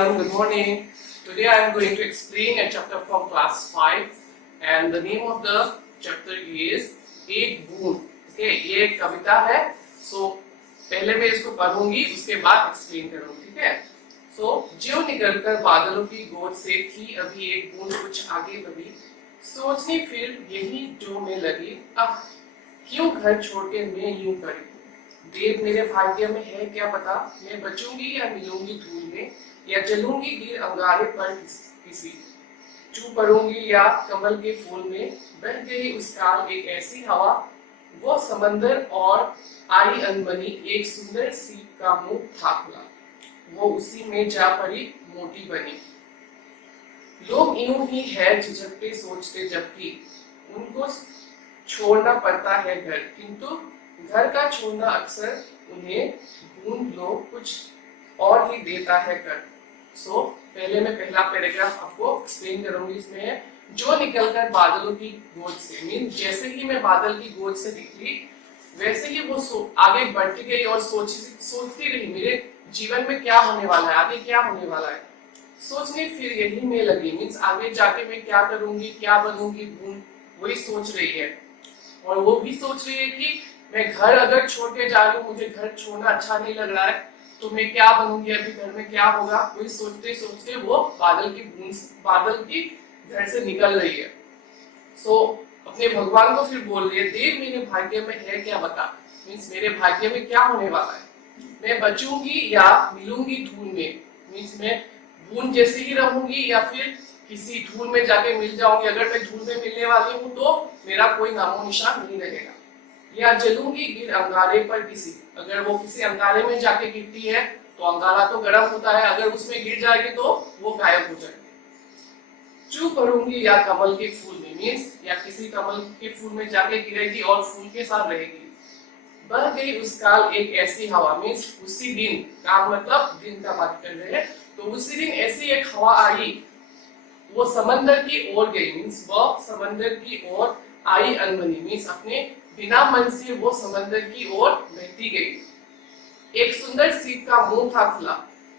everyone, good morning. Today I am going to explain a chapter from class 5 and the name of the chapter is एक बूंद. Okay, ये एक कविता है. So पहले मैं इसको पढ़ूंगी, उसके बाद एक्सप्लेन करूंगी, ठीक है? So ज्यों निकलकर बादलों की गोद से थी अभी एक बूंद कुछ आगे बढ़ी, सोचने फिर यही जो में लगी, अब क्यों घर छोड़ के मैं यूं करी. देव मेरे भाग्य में है क्या पता, मैं बचूंगी या मिलूंगी धूल में, या जलूंगी गिर अंगारे पर किसी, चू पड़ूंगी या कमल के फूल में. बह गई उस काल एक ऐसी हवा, वो समंदर और आई अनबनी, एक सुंदर सीप का मुंह था खुला, वो उसी में जा पड़ी मोटी बनी. लोग यूं ही है झिझकते सोचते जबकि उनको छोड़ना पड़ता है घर, किंतु घर का छोड़ना अक्सर उन्हें ढूंढ लो कुछ और ही देता है कर. सो पहले मैं पहला पैराग्राफ आपको एक्सप्लेन करूंगी. इसमें है जो निकलकर बादलों की गोद से, मीन जैसे ही मैं बादल की गोद से निकली वैसे ही वो आगे बढ़ती गई और सोचती रही मेरे जीवन में क्या होने वाला है, आगे क्या होने वाला है. सोचने फिर यही में लगी, मीन्स आगे जाके मैं क्या करूंगी, क्या बनूंगी, वही सोच रही है. और वो भी सोच रही है कि मैं घर अगर छोड़ के जा रही हूँ, मुझे घर छोड़ना अच्छा नहीं लग रहा है, तो मैं क्या बनूंगी, अभी घर में क्या होगा, वही सोचते सोचते वो बादल की घर से निकल रही है. सो अपने भगवान को फिर बोल रही है, देव मेरे भाग्य में है क्या बता, मीन्स मेरे भाग्य में क्या होने वाला है. मैं बचूंगी या मिलूंगी धूल में, मीन्स मैं बूंद जैसी ही रहूंगी या फिर किसी धूल में जाके मिल जाऊंगी. अगर मैं धूल में मिलने वाली हूँ तो मेरा कोई नामो निशान नहीं रहेगा. या जलूंगी गिर अंगारे पर किसी, अगर वो किसी अंगारे में जाके गिरती है तो अंगारा तो गर्म होता है, अगर उसमें गिर जाएगी तो वो गायब हो जाएगी. चू पड़ूंगी या कमल के फूल में, मीन्स या किसी कमल के फूल में जाके गिरेगी और फूल के साथ रहेगी. बह गई उस काल एक ऐसी हवा, मीन्स उसी दिन, काल मतलब दिन का बात कर रहे हैं, तो उसी दिन ऐसी एक हवा आई, वो समंदर की ओर गई, मीन्स वो समंदर की ओर आई अनबनी, मीन्स अपने बिना मन से वो समंदर की ओर बहती गई. एक सुंदर सीप का मुंह था खुला,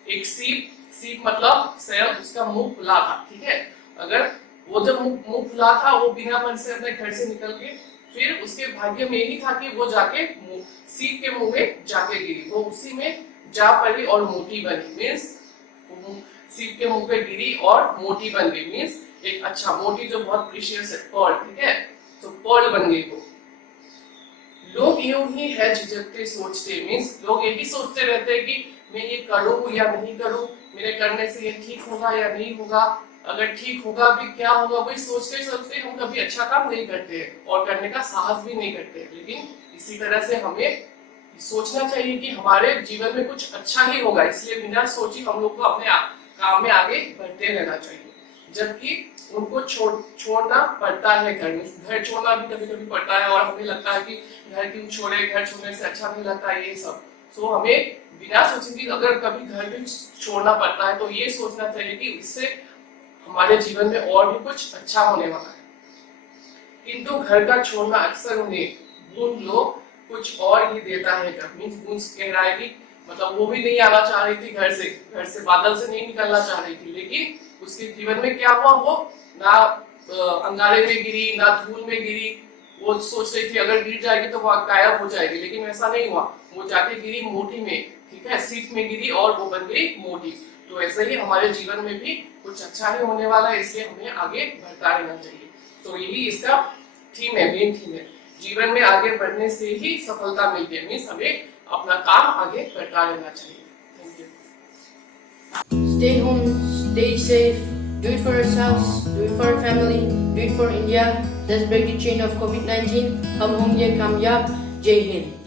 एक सीप मतलब शेर, उसका मुंह खुला था, ठीक है. अगर वो जब मुंह खुला था, वो बिना मन से अपने घर से निकल के, फिर उसके भाग्य में यही था कि वो जाके सीप के मुंह में जाके गिरी, वो उसी में जा पड़ी और मोटी बनी, मीन्स सीप के मुंह पे गिरी और मोटी बन गई, मीन्स एक अच्छा मोटी जो बहुत प्रीशियस है, पर्ल, ठीक है, तो पर्ल बन गई वो. लोग यूं ही है झिझकते सोचते, मीन्स लोग यही सोचते रहते हैं कि मैं ये करूं या नहीं करूं, मेरे करने से ये ठीक होगा या नहीं होगा, अगर ठीक होगा भी क्या होगा, वही सोचते सोचते हम कभी अच्छा काम नहीं करते हैं और करने का साहस भी नहीं करते. लेकिन इसी तरह से हमें सोचना चाहिए कि हमारे जीवन में कुछ अच्छा ही होगा, इसलिए बिना सोची हम लोग को अपने काम में आगे बढ़ते रहना चाहिए. जबकि उनको छोड़ना पड़ता है, घर छोड़ना भी कभी कभी पड़ता है और हमें लगता है कि घर क्यों छोड़े, घर छोड़ने से अच्छा नहीं लगता है ये सब. सो हमें बिना सोचे कि अगर कभी घर भी छोड़ना पड़ता है तो ये सोचना चाहिए कि इससे हमारे जीवन में और भी कुछ अच्छा होने वाला है. किंतु घर का छोड़ना अक्सर उन्हें बूंद लो कुछ और ही देता है. मीन्स बूंद कह रहा है कि मतलब वो भी नहीं आना चाह रही थी घर से बादल से नहीं निकलना चाह रही थी, लेकिन उसके जीवन में क्या हुआ, वो ना अंगारे में गिरी ना धूल में गिरी. वो सोच रही थी अगर गिर जाएगी तो वो गायब हो जाएगी, लेकिन ऐसा नहीं हुआ, वो जाके गिरी मोटी में, ठीक है, सीप में गिरी और वो बन गई मोटी. तो ऐसे ही हमारे जीवन में भी कुछ अच्छा ही होने वाला है, इसलिए हमें आगे बढ़ता रहना चाहिए. तो यही इसका थीम है, मेन थीम है. जीवन में आगे बढ़ने से ही सफलता मिलती है, मीन्स हमें अपना काम आगे बढ़ता रहना चाहिए. Thank you. Stay home, stay safe, do it for yourselves, do it for your family, do it for India. Let's break the chain of COVID-19. हम होंगे कामयाब. जय हिंद.